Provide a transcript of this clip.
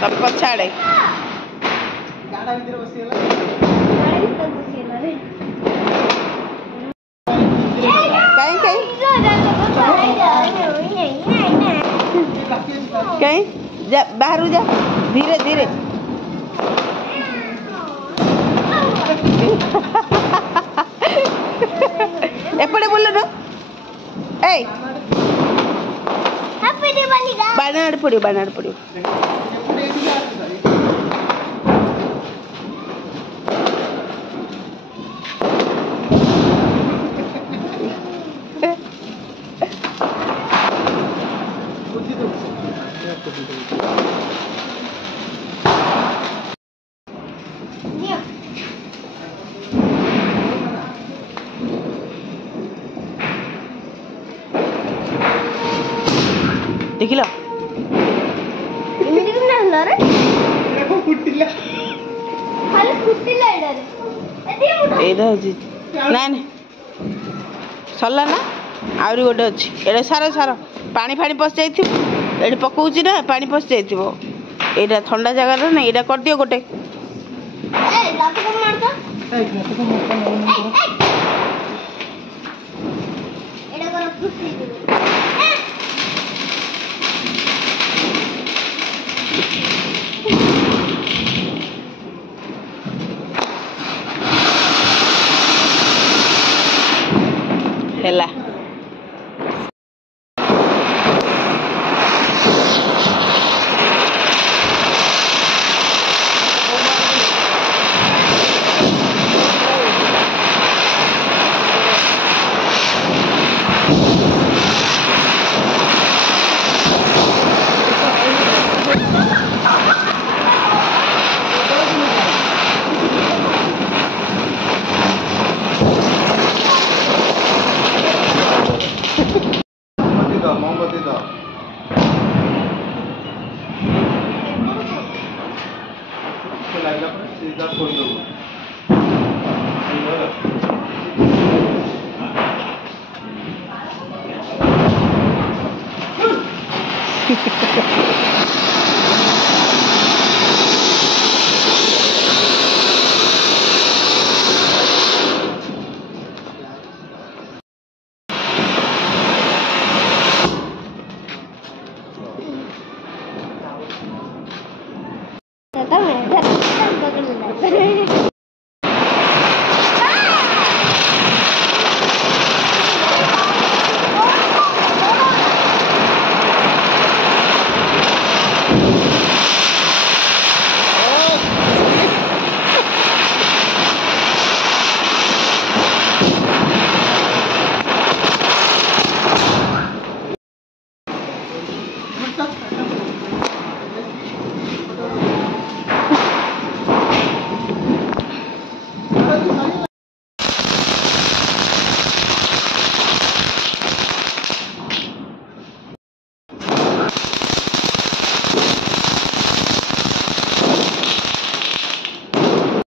तब पछाड़े कहीं कहीं जा बाहर जा धीरे धीरे एपटे बोलो ना ए बानाड़ पड़ियो देख लो सरला ना आहरी गोटे अच्छी एटा सार सार पानी फाणी पशि जाइए पकाऊँ ना पानी पशि जाइए यहाँ ठंडा जगार ना यहाँ कर दियो गोटे ହେଲା